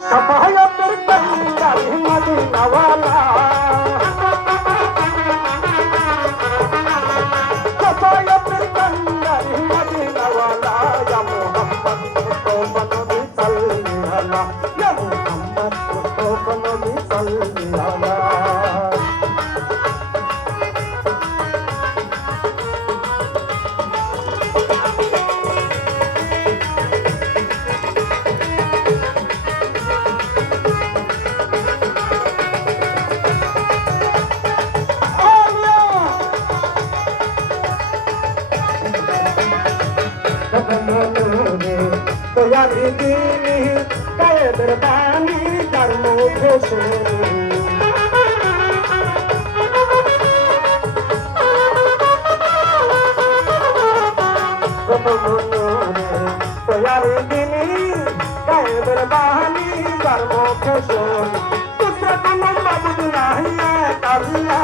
सफायतेर कंगाल मदीना वाला सफायतेर कंगाल मदीना वाला या मोहम्मद तो बनोगी सल्ली अला या मोहम्मद तो बनोगी सल्ली अला तैयारी दीनी कैदर बानी धर्मो घोषो तैयारी दीनी कैदर बानी धर्मो घोषो दूसरा कोनो बाबू नहीं है कल्ला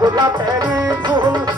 Good luck,